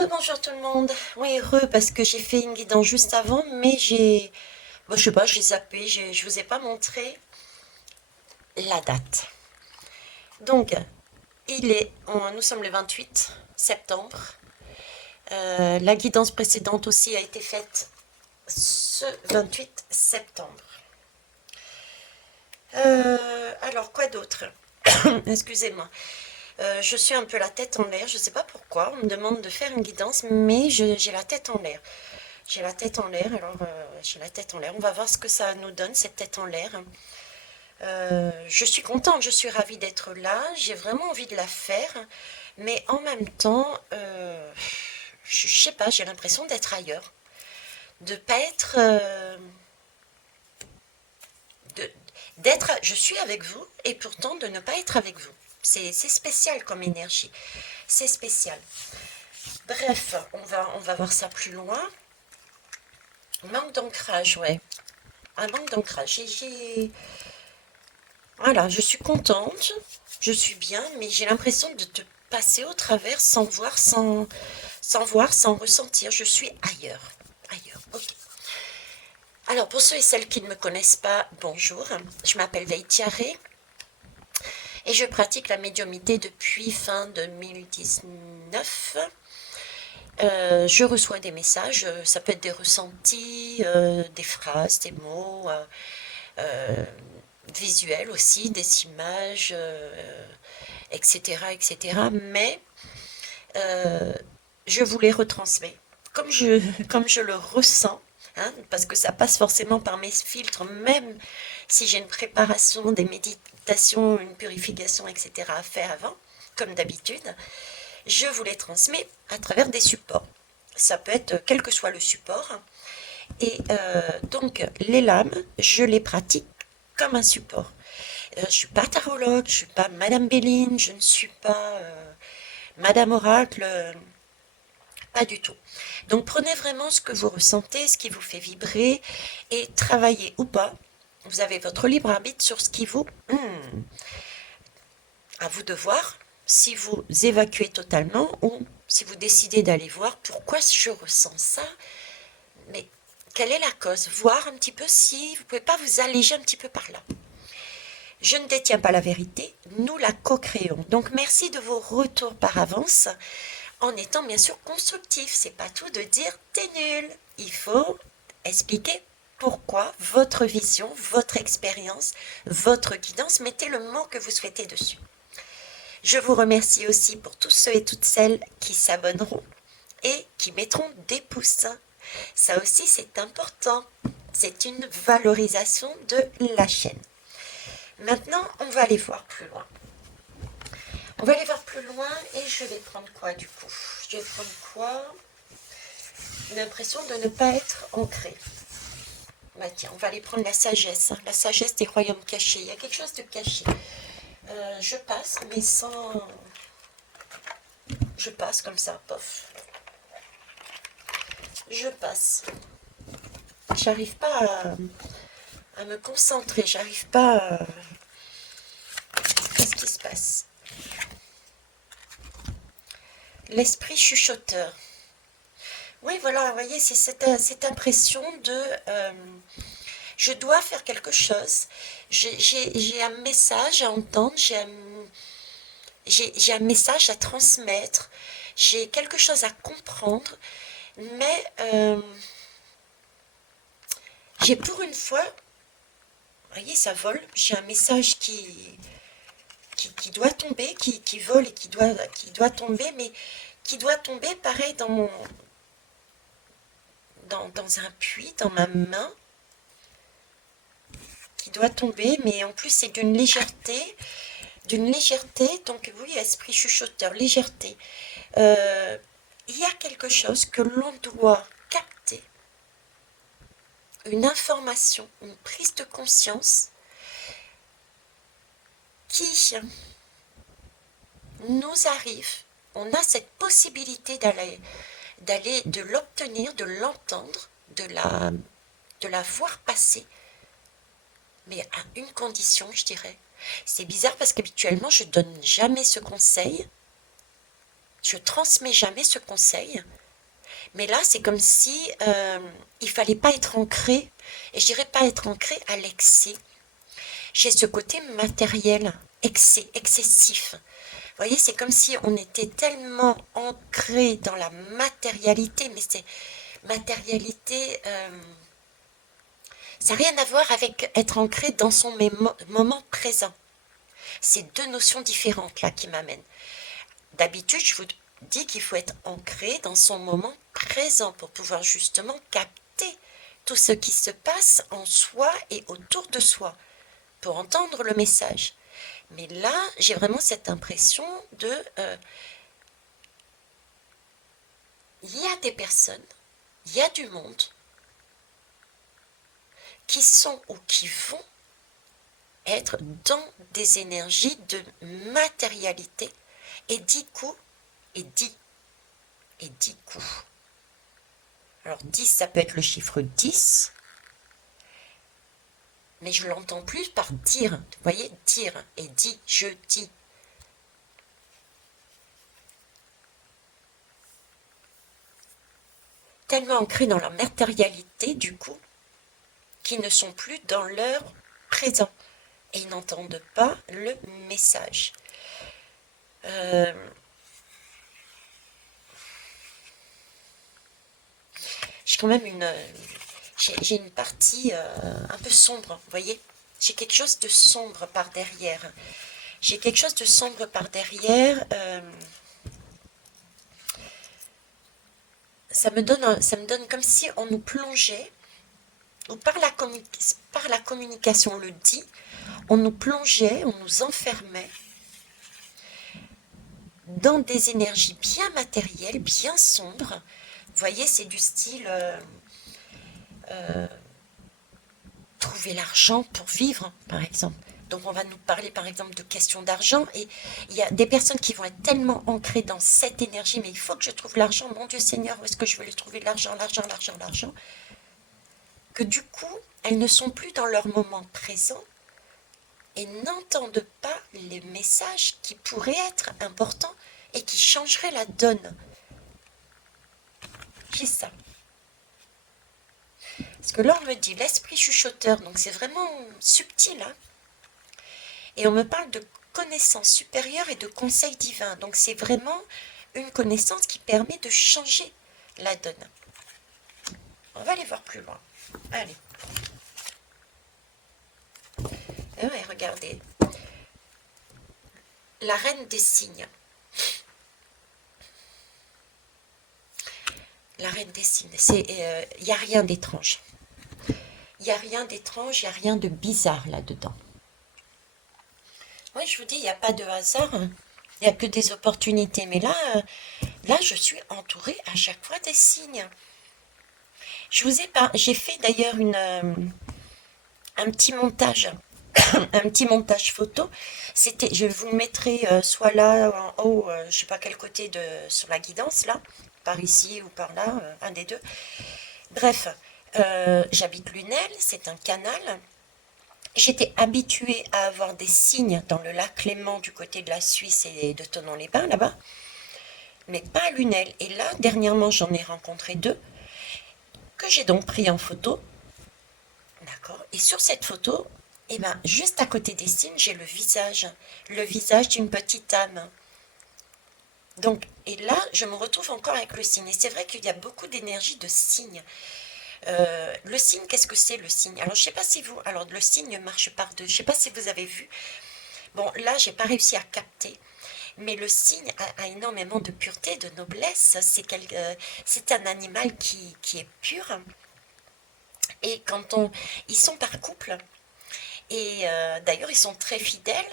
Rebonjour tout le monde. Oui, heureux parce que j'ai fait une guidance juste avant, mais bon, je sais pas, j'ai zappé, je vous ai pas montré la date. Donc, nous sommes le 28 septembre. La guidance précédente aussi a été faite ce 28 septembre. Alors, quoi d'autre? Excusez-moi. Je suis un peu la tête en l'air, je sais pas pourquoi. On me demande de faire une guidance, mais j'ai la tête en l'air. J'ai la tête en l'air, alors j'ai la tête en l'air. On va voir ce que ça nous donne, cette tête en l'air. Je suis contente, je suis ravie d'être là. J'ai vraiment envie de la faire, mais en même temps, je sais pas, j'ai l'impression d'être ailleurs, de pas être, de- d'être. Je suis avec vous et pourtant de ne pas être avec vous. C'est spécial comme énergie. C'est spécial. Bref, on va voir ça plus loin. Manque d'ancrage, ouais. Un manque d'ancrage. Voilà, je suis contente, je suis bien, mais j'ai l'impression de te passer au travers sans voir, sans voir, sans ressentir. Je suis ailleurs. Ailleurs, ok. Alors, pour ceux et celles qui ne me connaissent pas, bonjour. Je m'appelle Veitiaré et je pratique la médiumnité depuis fin 2019. Je reçois des messages, ça peut être des ressentis, des phrases, des mots, euh, visuels aussi, des images, etc., etc. Mais euh, je vous les retransmets comme comme je le ressens, hein, parce que ça passe forcément par mes filtres, même si j'ai une préparation, des méditations, une purification, etc. à faire avant, comme d'habitude, je vous les transmets à travers des supports. Ça peut être quel que soit le support. Et donc, les lames, je les pratique comme un support. Je ne suis pas tarologue, je ne suis pas Madame Béline, je ne suis pas Madame Oracle, pas du tout. Donc prenez vraiment ce que vous ressentez, ce qui vous fait vibrer et travaillez ou pas. Vous avez votre libre arbitre sur ce qui vous... à vous de voir si vous évacuez totalement ou si vous décidez d'aller voir pourquoi je ressens ça, mais quelle est la cause. Voir un petit peu si vous ne pouvez pas vous alléger un petit peu par là. Je ne détiens pas la vérité, nous la co-créons. Donc merci de vos retours par avance, en étant bien sûr constructif. C'est pas tout de dire t'es nul. Il faut expliquer pourquoi votre vision, votre expérience, votre guidance, mettez le mot que vous souhaitez dessus. Je vous remercie aussi pour tous ceux et toutes celles qui s'abonneront et qui mettront des pouces. Ça aussi c'est important. C'est une valorisation de la chaîne. Maintenant, on va aller voir plus loin. On va aller voir plus loin et je vais prendre quoi du coup? Je vais prendre quoi? L'impression de ne pas être ancré. Bah tiens, on va aller prendre la sagesse. La sagesse des royaumes cachés. Il y a quelque chose de caché. Je passe, mais sans... Je passe comme ça, pof. Je passe. J'arrive pas à me concentrer. J'arrive pas à... Qu'est-ce qui se passe? L'esprit chuchoteur. Oui, voilà, vous voyez, c'est cette impression de je dois faire quelque chose, j'ai un message à entendre, j'ai un message à transmettre, j'ai quelque chose à comprendre, mais j'ai pour une fois, vous voyez, ça vole, j'ai un message qui doit tomber, qui vole et qui doit tomber, mais qui doit tomber pareil dans un puits, dans ma main, qui doit tomber, mais en plus c'est d'une légèreté, donc oui, esprit chuchoteur, légèreté. Il y a quelque chose que l'on doit capter, une information, une prise de conscience qui nous arrive. On a cette possibilité de l'obtenir, de l'entendre, de la voir passer, mais à une condition, je dirais. C'est bizarre parce qu'habituellement, je donne jamais ce conseil. je transmets jamais ce conseil. Mais là, c'est comme si il fallait pas être ancré, et je dirais pas être ancré à l'excès. J'ai ce côté matériel, excessif. Vous voyez, c'est comme si on était tellement ancré dans la matérialité, mais c'est matérialité, ça n'a rien à voir avec être ancré dans son moment présent. C'est deux notions différentes là qui m'amènent. D'habitude, je vous dis qu'il faut être ancré dans son moment présent pour pouvoir justement capter tout ce qui se passe en soi et autour de soi, pour entendre le message. Mais là, j'ai vraiment cette impression de... il y a des personnes, il y a du monde qui sont ou qui vont être dans des énergies de matérialité et dit coup, et dit coup. Alors 10, ça peut être le chiffre 10, mais je l'entends plus par dire. Vous voyez, dire et dit, je dis. Tellement ancrés dans leur matérialité, du coup, qu'ils ne sont plus dans leur présent. Et ils n'entendent pas le message. J'ai quand même j'ai une partie un peu sombre, vous voyez. J'ai quelque chose de sombre par derrière. J'ai quelque chose de sombre par derrière. Ça me donne comme si on nous plongeait, ou par la communication, on le dit, on nous plongeait, on nous enfermait dans des énergies bien matérielles, bien sombres. Vous voyez, c'est du style trouver l'argent pour vivre, par exemple. Donc on va nous parler par exemple de questions d'argent et il y a des personnes qui vont être tellement ancrées dans cette énergie, mais il faut que je trouve l'argent, mon Dieu Seigneur, où est-ce que je vais le trouver l'argent, que du coup, elles ne sont plus dans leur moment présent et n'entendent pas les messages qui pourraient être importants et qui changeraient la donne. J'ai ça. Parce que là, on me dit l'esprit chuchoteur, donc c'est vraiment subtil, hein. Et on me parle de connaissance supérieure et de conseil divin. Donc c'est vraiment une connaissance qui permet de changer la donne. On va aller voir plus loin. Allez. Ouais, regardez. La reine des signes. La reine des signes. Il n'y a rien d'étrange. Il n'y a rien d'étrange, il n'y a rien de bizarre là-dedans. Oui, je vous dis, il n'y a pas de hasard. Il n'y a que des opportunités. Mais là, je suis entourée à chaque fois des signes. Je vous ai pas. J'ai fait d'ailleurs un petit montage. Un petit montage photo. Je vous le mettrai soit là en haut, je sais pas quel côté sur la guidance là, par ici ou par là, un des deux. Bref, j'habite Lunel, c'est un canal. J'étais habituée à avoir des signes dans le lac Léman du côté de la Suisse et de Thonon-les-Bains là-bas, mais pas à Lunel. Et là, dernièrement, j'en ai rencontré deux que j'ai donc pris en photo. D'accord. Et sur cette photo, eh ben, juste à côté des signes, j'ai le visage d'une petite âme. Donc, et là, je me retrouve encore avec le signe. Et c'est vrai qu'il y a beaucoup d'énergie de signe. Le signe, qu'est-ce que c'est le signe? Alors, je sais pas si vous. Alors, le signe marche par deux. Je sais pas si vous avez vu. Bon, là, j'ai pas réussi à capter. Mais le cygne a énormément de pureté, de noblesse. C'est un animal qui est pur. Et ils sont par couple. Et d'ailleurs, ils sont très fidèles.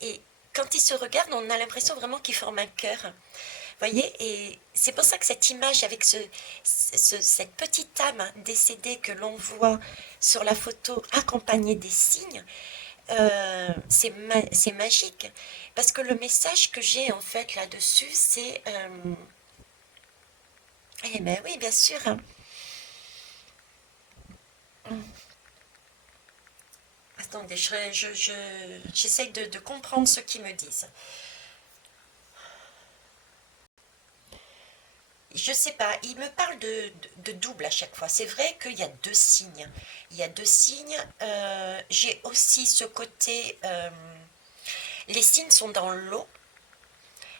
Et quand ils se regardent, on a l'impression vraiment qu'ils forment un cœur. Vous voyez, et c'est pour ça que cette image avec cette petite âme décédée que l'on voit sur la photo accompagnée des signes, c'est magique. Parce que le message que j'ai en fait là-dessus, c'est... eh bien oui, bien sûr. Hein. Attendez, j'essaye de comprendre ce qu'ils me disent. Je sais pas, il me parle de double à chaque fois. C'est vrai qu'il y a deux signes. Il y a deux signes. J'ai aussi ce côté. Les signes sont dans l'eau.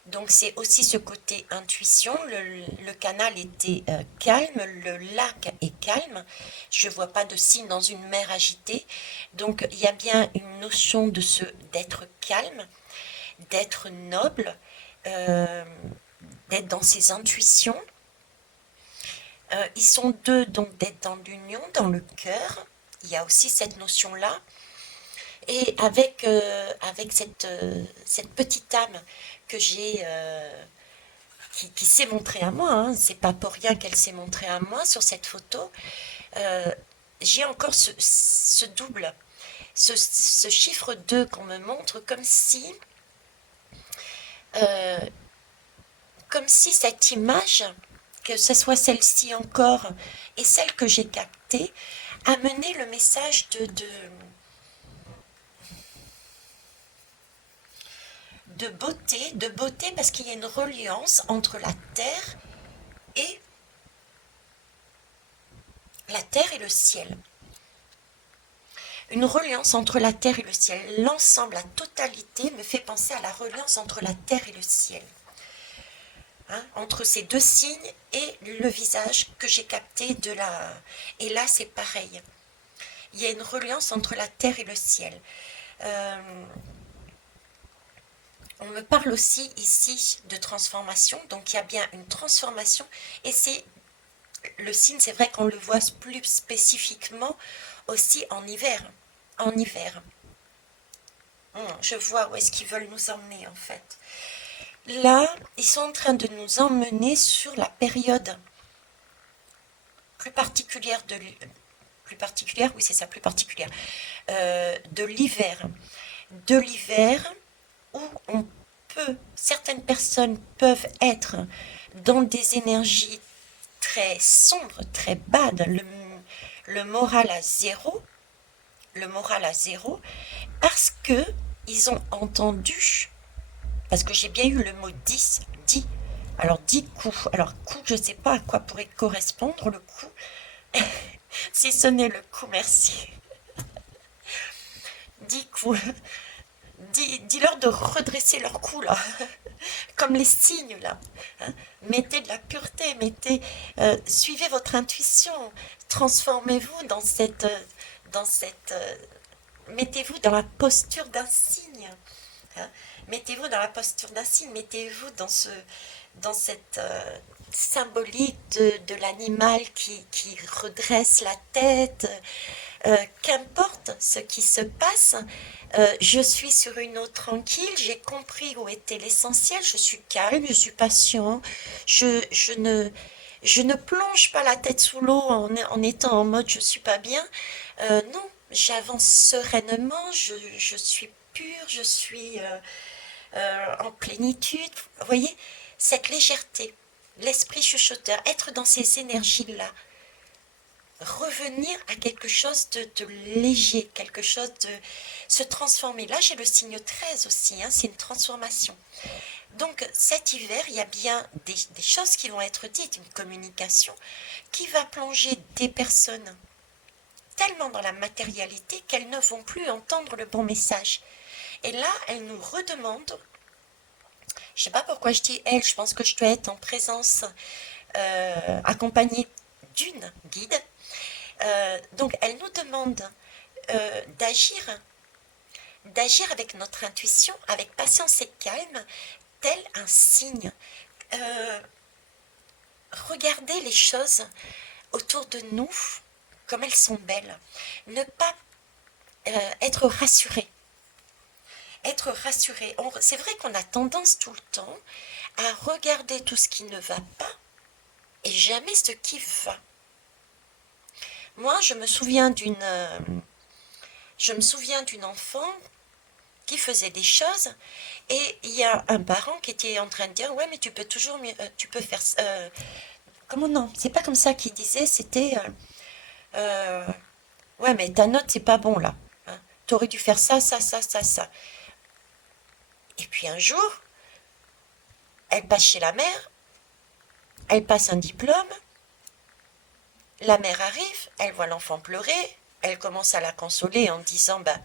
Donc c'est aussi ce côté intuition. Le canal était calme, le lac est calme. Je vois pas de signes dans une mer agitée. Donc il y a bien une notion de d'être calme, d'être noble, euh, d'être dans ses intuitions. Ils sont deux, donc d'être dans l'union, dans le cœur. Il y a aussi cette notion-là. Et avec cette petite âme que j'ai, qui s'est montrée à moi, hein, c'est pas pour rien qu'elle s'est montrée à moi sur cette photo, euh, j'ai encore ce double, ce chiffre 2 qu'on me montre euh, comme si cette image, que ce soit celle-ci encore et celle que j'ai captée, amenait le message de beauté parce qu'il y a une reliance entre et la terre et le ciel. Une reliance entre la terre et le ciel. L'ensemble, la totalité me fait penser à la reliance entre la terre et le ciel. Hein, entre ces deux signes et le visage que j'ai capté de la... Et là, c'est pareil. Il y a une reliance entre la terre et le ciel. Euh, on me parle aussi ici de transformation, donc il y a bien une transformation, et c'est le signe, c'est vrai qu'on le voit plus spécifiquement aussi en hiver. En hiver. Je vois où est-ce qu'ils veulent nous emmener en fait. Là, ils sont en train de nous emmener sur la période plus particulière plus particulière, oui c'est ça, plus particulière, de l'hiver. De l'hiver où certaines personnes peuvent être dans des énergies très sombres, très bad, le moral à zéro, le moral à zéro, parce que ils ont entendu, parce que j'ai bien eu le mot 10, dit, alors 10 coups, alors coup, je ne sais pas à quoi pourrait correspondre le coup, si ce n'est le coup, merci, 10 coups, dis-leur de redresser leur cou là, comme les signes là. Hein. Mettez de la pureté, suivez votre intuition, transformez-vous dans cette, mettez-vous dans la posture d'un cygne. Hein. Mettez-vous dans la posture d'un cygne, mettez-vous dans cette symbolique de l'animal qui redresse la tête. Qu'importe ce qui se passe, je suis sur une eau tranquille, j'ai compris où était l'essentiel, je suis calme, je suis patient, je ne plonge pas la tête sous l'eau en étant en mode je suis pas bien. Non, j'avance sereinement, je suis pure, je suis en plénitude. Vous voyez, cette légèreté, l'esprit chuchoteur, être dans ces énergies-là, revenir à quelque chose de léger, quelque chose de se transformer. Là, j'ai le signe 13 aussi, hein, c'est une transformation. Donc cet hiver, il y a bien des choses qui vont être dites, une communication qui va plonger des personnes tellement dans la matérialité qu'elles ne vont plus entendre le bon message. Et là, elles nous redemandent, je ne sais pas pourquoi je dis elles, je pense que je dois être en présence accompagnée d'une guide. Donc elle nous demande d'agir avec notre intuition, avec patience et calme, tel un signe. Euh, Regardez les choses autour de nous comme elles sont belles. Ne pas être rassuré. Être rassuré. C'est vrai qu'on a tendance tout le temps à regarder tout ce qui ne va pas et jamais ce qui va. Moi, je me souviens d'une enfant qui faisait des choses et il y a un parent qui était en train de dire ouais mais tu peux toujours mieux, tu peux faire comment non c'est pas comme ça qu'il disait c'était euh, ouais mais ta note c'est pas bon là hein. T'aurais dû faire ça ça ça ça ça et puis un jour elle passe chez la mère Elle passe un diplôme, la mère arrive, elle voit l'enfant pleurer, elle commence à la consoler en disant, bah,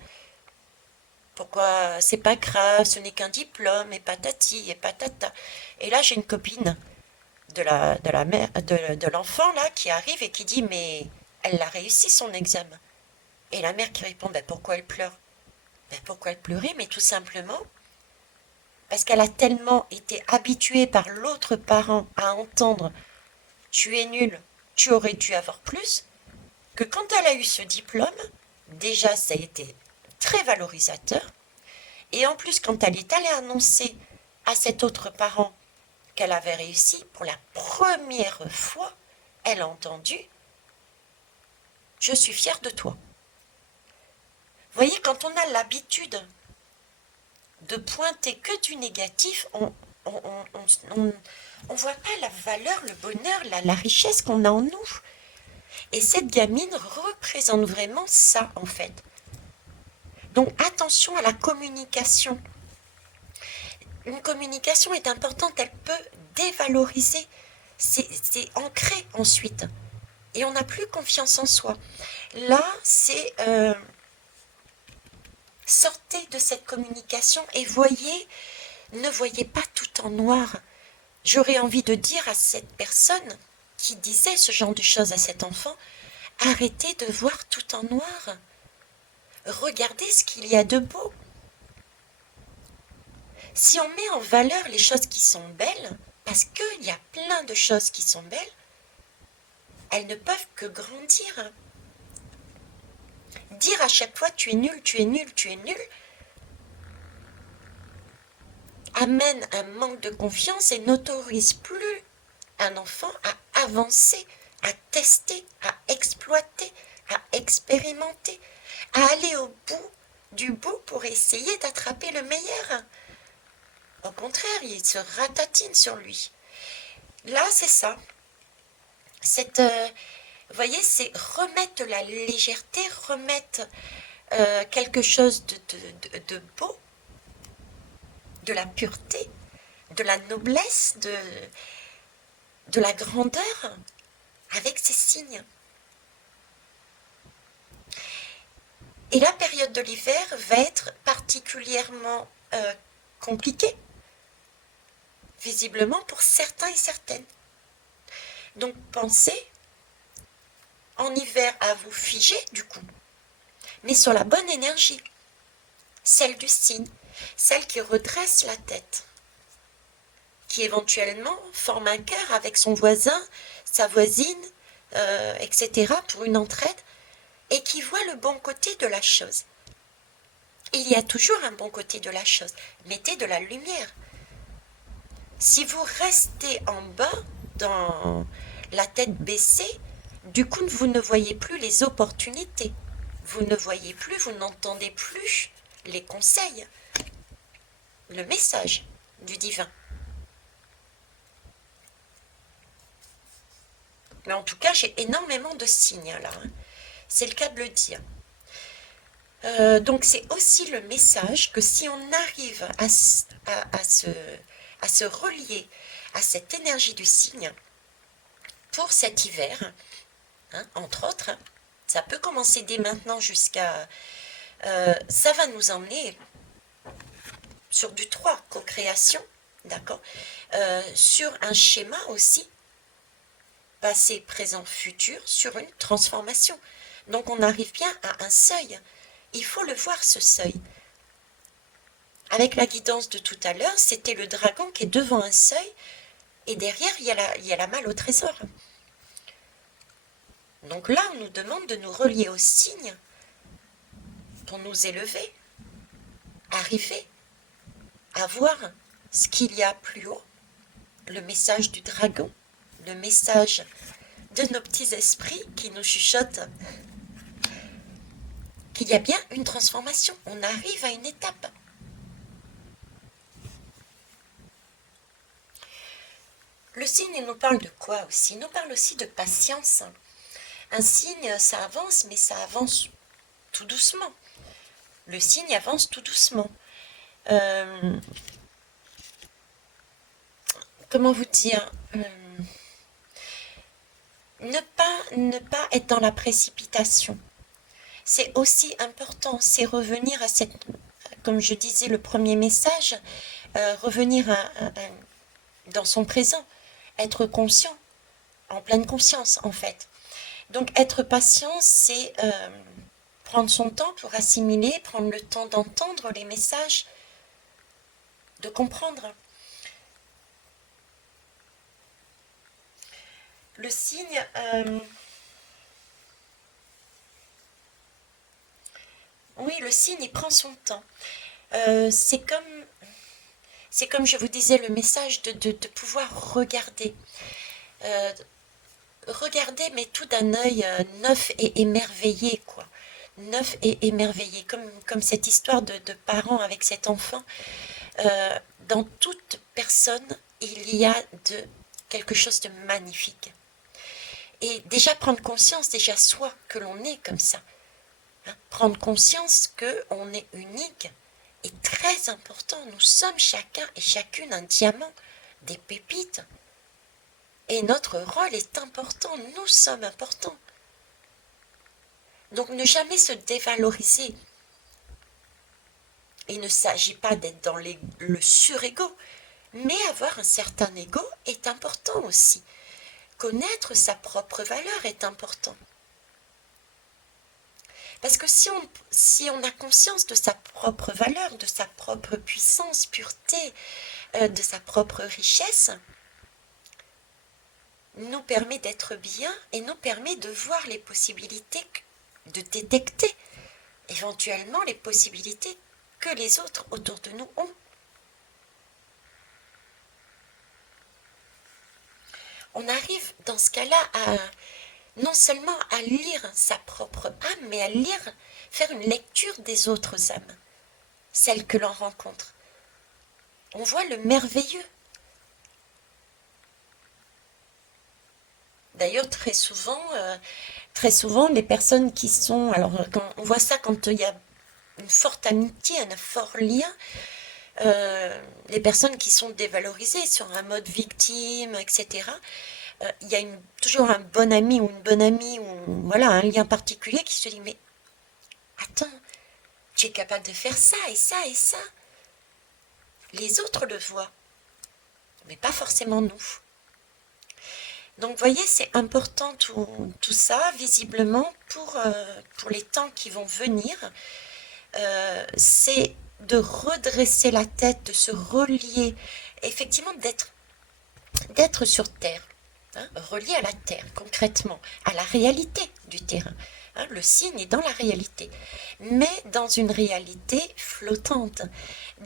pourquoi c'est pas grave, ce n'est qu'un diplôme, et patati, et patata. Et là, j'ai une copine de la mère, de l'enfant, là, qui arrive et qui dit, mais elle a réussi son examen. Et la mère qui répond, ben, pourquoi elle pleure? Ben, pourquoi elle pleurait? Mais tout simplement parce qu'elle a tellement été habituée par l'autre parent à entendre tu es nul, tu aurais dû avoir plus, que quand elle a eu ce diplôme, déjà ça a été très valorisateur. Et en plus, quand elle est allée annoncer à cet autre parent qu'elle avait réussi, pour la première fois, elle a entendu je suis fière de toi. Vous voyez, quand on a l'habitude de pointer que du négatif, on voit pas la valeur, le bonheur, la richesse qu'on a en nous. Et cette gamine représente vraiment ça, en fait. Donc attention à la communication. Une communication est importante, elle peut dévaloriser. C'est ancré ensuite. Et on n'a plus confiance en soi. Là, c'est sortez de cette communication et ne voyez pas tout en noir. J'aurais envie de dire à cette personne qui disait ce genre de choses à cet enfant, arrêtez de voir tout en noir. Regardez ce qu'il y a de beau. Si on met en valeur les choses qui sont belles, parce qu'il y a plein de choses qui sont belles, elles ne peuvent que grandir. Dire à chaque fois tu es nul, tu es nul, tu es nul, amène un manque de confiance et n'autorise plus un enfant à avancer, à tester, à exploiter, à expérimenter, à aller au bout du bout pour essayer d'attraper le meilleur. Au contraire, il se ratatine sur lui. Là, c'est ça. Vous voyez, c'est remettre de la légèreté, remettre quelque chose de beau, de la pureté, de la noblesse, de la grandeur avec ces signes. Et la période de l'hiver va être particulièrement compliquée, visiblement pour certains et certaines. Donc pensez en hiver à vous figer du coup, mais sur la bonne énergie, celle du signe, celle qui redresse la tête, qui éventuellement forme un cœur avec son voisin, sa voisine, etc. pour une entraide, et qui voit le bon côté de la chose. Il y a toujours un bon côté de la chose. Mettez de la lumière. Si vous restez en bas, dans la tête baissée, du coup, vous ne voyez plus les opportunités. Vous ne voyez plus, vous n'entendez plus les conseils, le message du divin. Mais en tout cas, j'ai énormément de signes là. C'est le cas de le dire. Donc c'est aussi le message que si on arrive à se relier à cette énergie du signe pour cet hiver, hein, entre autres, hein, ça peut commencer dès maintenant jusqu'à... ça va nous emmener sur du 3, co-création, d'accord, sur un schéma aussi, passé, présent, futur, sur une transformation. Donc on arrive bien à un seuil. Il faut le voir, ce seuil. Avec la guidance de tout à l'heure, c'était le dragon qui est devant un seuil, et derrière, il y a la malle au trésor. Donc là, on nous demande de nous relier au signe pour nous élever, arriver à voir ce qu'il y a plus haut, le message du dragon, le message de nos petits esprits qui nous chuchotent qu'il y a bien une transformation. On arrive à une étape. Le signe nous parle de quoi aussi? Il nous parle aussi de patience. Un signe, ça avance, mais ça avance tout doucement. Le signe avance tout doucement. Comment vous dire ne pas être dans la précipitation. C'est aussi important, c'est revenir à cette, comme je disais, le premier message, revenir dans son présent, être conscient, en pleine conscience en fait. Donc être patient, c'est prendre son temps pour assimiler, prendre le temps d'entendre les messages, de comprendre. Le signe, oui, le signe, il prend son temps. C'est comme je vous disais, le message de pouvoir regarder. Euh, Regarder, mais tout d'un œil neuf et émerveillé, quoi. Neuf et émerveillé, comme cette histoire de parents avec cet enfant. Dans toute personne, il y a quelque chose de magnifique. Et déjà prendre conscience, déjà soi, que l'on est comme ça. Hein. Prendre conscience qu'on est unique est très important. Nous sommes chacun et chacune un diamant, des pépites. Et notre rôle est important, nous sommes importants. Donc ne jamais se dévaloriser. Il ne s'agit pas d'être dans le surego, mais avoir un certain ego est important aussi. Connaître sa propre valeur est important. Parce que si on a conscience de sa propre valeur, de sa propre puissance, pureté, de sa propre richesse, nous permet d'être bien et nous permet de voir les possibilités, de détecter éventuellement les possibilités que les autres autour de nous ont. On arrive dans ce cas-là à non seulement à lire sa propre âme, mais à faire une lecture des autres âmes, celles que l'on rencontre. On voit le merveilleux. D'ailleurs, très souvent, les personnes qui sont, alors on voit ça quand il y a une forte amitié, un fort lien, les personnes qui sont dévalorisées sur un mode victime, etc. Il y a toujours un bon ami ou une bonne amie ou voilà un lien particulier qui se dit mais attends, tu es capable de faire ça et ça et ça. Les autres le voient, mais pas forcément nous. Donc vous voyez, c'est important tout ça, visiblement, pour les temps qui vont venir. C'est de redresser la tête, de se relier, effectivement d'être sur Terre, hein, relié à la Terre, concrètement, à la réalité du terrain. Hein, le signe est dans la réalité, mais dans une réalité flottante,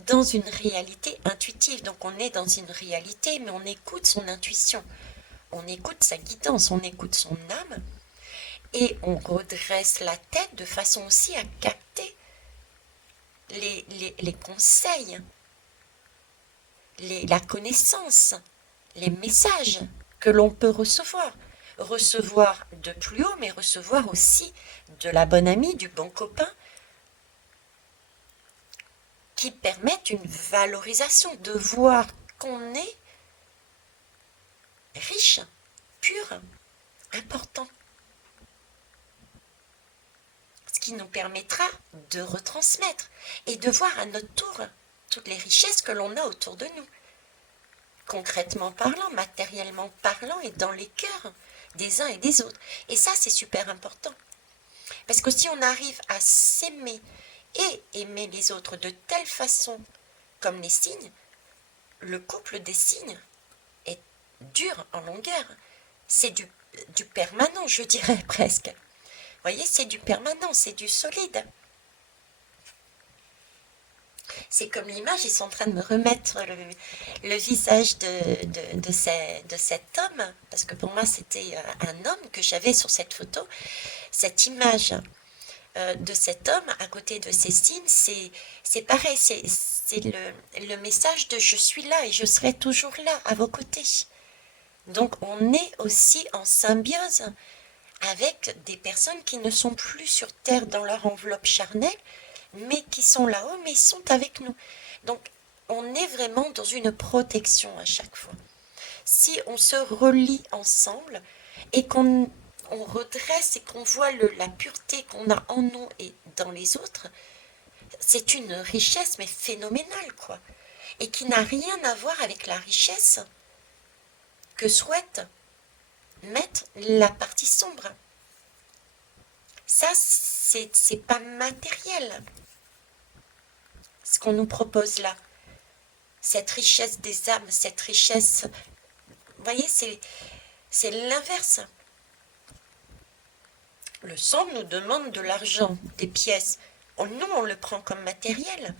dans une réalité intuitive. Donc on est dans une réalité, mais on écoute son intuition, on écoute sa guidance, on écoute son âme, et on redresse la tête de façon aussi à capter les conseils, la connaissance, les messages que l'on peut recevoir. Recevoir de plus haut, mais recevoir aussi de la bonne amie, du bon copain, qui permettent une valorisation, de voir qu'on est riche, pur, important. Ce qui nous permettra de retransmettre et de voir à notre tour toutes les richesses que l'on a autour de nous. Concrètement parlant, matériellement parlant et dans les cœurs des uns et des autres. Et ça, c'est super important. Parce que si on arrive à s'aimer et aimer les autres de telle façon comme les signes, le couple des signes est dur en longueur. C'est du permanent, je dirais presque. Vous voyez, c'est du permanent, c'est du solide. C'est comme l'image, ils sont en train de me remettre le visage de cet homme, parce que pour moi c'était un homme que j'avais sur cette photo. Cette image de cet homme à côté de Cécile, c'est pareil, c'est le message de je suis là et je serai toujours là à vos côtés. Donc on est aussi en symbiose avec des personnes qui ne sont plus sur Terre dans leur enveloppe charnelle, mais qui sont là-haut, mais ils sont avec nous. Donc, on est vraiment dans une protection à chaque fois. Si on se relie ensemble, et qu'on on redresse et qu'on voit la pureté qu'on a en nous et dans les autres, c'est une richesse mais phénoménale, quoi. Et qui n'a rien à voir avec la richesse que souhaite mettre la partie sombre. Ça, c'est pas matériel, ce qu'on nous propose là. Cette richesse des âmes, cette richesse... Vous voyez, c'est l'inverse. Le sang nous demande de l'argent, des pièces. Nous, on le prend comme matériel.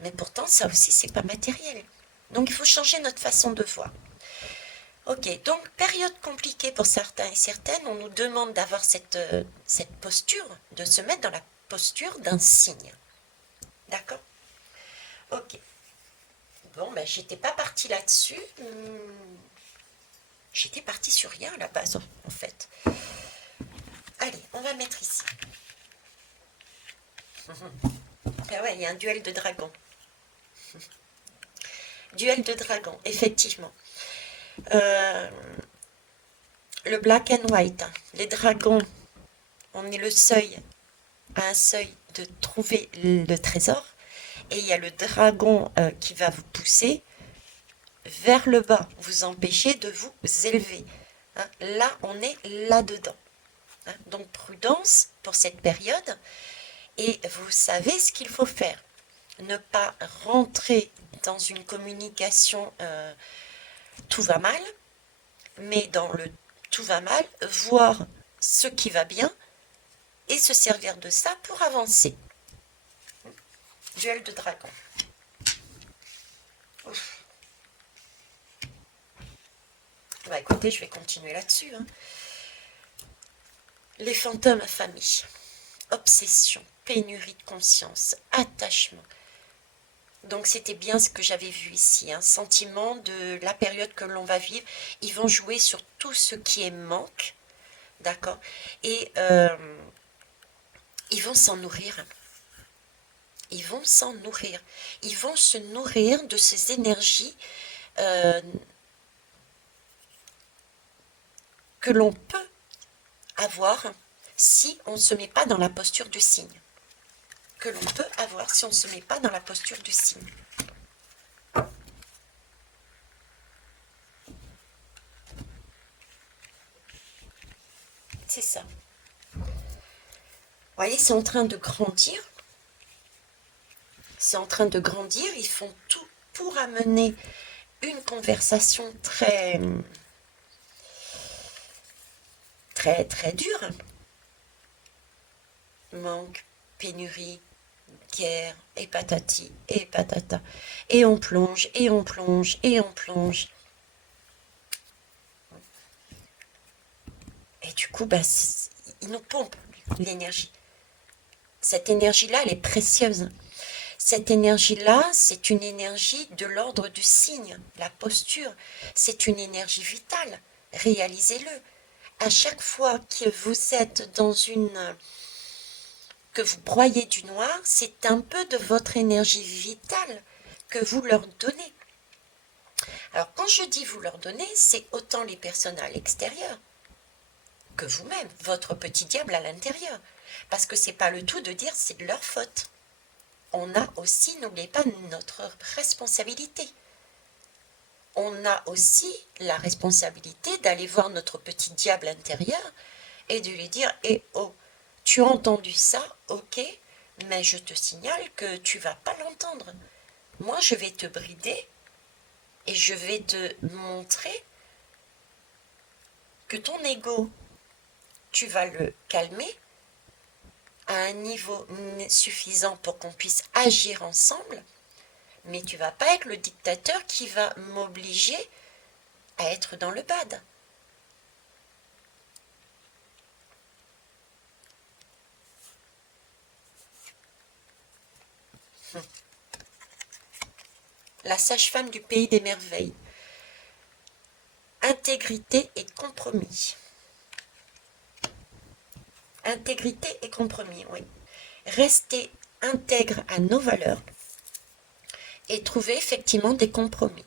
Mais pourtant, ça aussi, c'est pas matériel. Donc, il faut changer notre façon de voir. Ok, donc, période compliquée pour certains et certaines. On nous demande d'avoir cette posture, de se mettre dans la posture d'un signe. D'accord? Ok. Bon, ben, j'étais pas partie là-dessus. J'étais partie sur rien à la base, en fait. Allez, on va mettre ici. Ah ouais, il y a un duel de dragons. Duel de dragons, effectivement. Le black and white, les dragons, on est à un seuil de trouver le trésor, et il y a le dragon qui va vous pousser vers le bas, vous empêcher de vous élever. Hein, là, on est là-dedans. Hein, donc, prudence pour cette période, et vous savez ce qu'il faut faire. Ne pas rentrer dans une communication tout va mal, mais dans le tout va mal, voir ce qui va bien et se servir de ça pour avancer. Duel de dragon. Ouf. Bah écoutez, je vais continuer là-dessus. Hein. Les fantômes famille. Obsession, pénurie de conscience, attachement. Donc c'était bien ce que j'avais vu ici, un sentiment de la période que l'on va vivre. Ils vont jouer sur tout ce qui est manque, d'accord? Et ils vont s'en nourrir. Ils vont s'en nourrir. Ils vont se nourrir de ces énergies que l'on peut avoir si on ne se met pas dans la posture du signe. Que l'on peut avoir si on ne se met pas dans la posture du signe. C'est ça. Vous voyez, c'est en train de grandir. C'est en train de grandir. Ils font tout pour amener une conversation très dure. Manque, pénurie, guerre, et patati, et patata. Et on plonge, et on plonge, et on plonge. Et du coup, bah, ils nous pompent l'énergie. Cette énergie-là, elle est précieuse. Cette énergie-là, c'est une énergie de l'ordre du signe, la posture. C'est une énergie vitale. Réalisez-le. À chaque fois que vous êtes que vous broyez du noir, c'est un peu de votre énergie vitale que vous leur donnez. Alors, quand je dis vous leur donnez, c'est autant les personnes à l'extérieur que vous-même, votre petit diable à l'intérieur. Parce que c'est pas le tout de dire c'est de leur faute. On a aussi, n'oubliez pas, notre responsabilité. On a aussi la responsabilité d'aller voir notre petit diable intérieur et de lui dire « Eh oh, tu as entendu ça, ok, mais je te signale que tu vas pas l'entendre. Moi, je vais te brider et je vais te montrer que ton ego, tu vas le calmer à un niveau suffisant pour qu'on puisse agir ensemble, mais tu vas pas être le dictateur qui va m'obliger à être dans le bad. » La sage-femme du pays des merveilles. Intégrité et compromis. Intégrité et compromis, oui. Rester intègre à nos valeurs et trouver effectivement des compromis.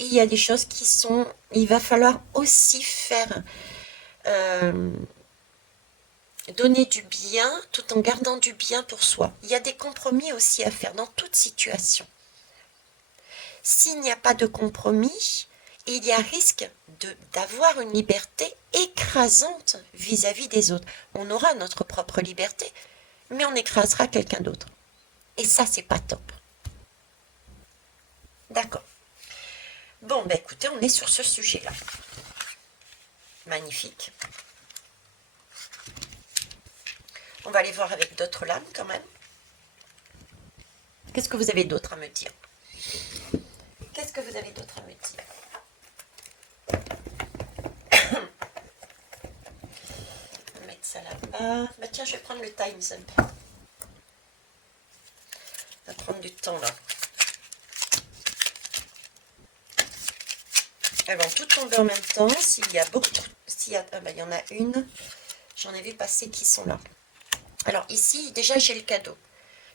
Et il y a des choses qui sont... Il va falloir aussi faire... donner du bien tout en gardant du bien pour soi. Il y a des compromis aussi à faire dans toute situation. S'il n'y a pas de compromis, il y a risque d'avoir une liberté écrasante vis-à-vis des autres. On aura notre propre liberté, mais on écrasera quelqu'un d'autre. Et ça, c'est pas top. D'accord. Bon, ben écoutez, on est sur ce sujet-là. Magnifique. On va aller voir avec d'autres lames quand même. Qu'est-ce que vous avez d'autre à me dire? Qu'est-ce que vous avez d'autre à me dire? On va mettre ça là-bas. Bah tiens, je vais prendre le Time's Up. On va prendre du temps là. Elles vont toutes tomber en même temps. S'il y a beaucoup, s'il y a, ah bah, il y en a une. J'en ai vu passer qui sont là. Alors ici, déjà j'ai le cadeau.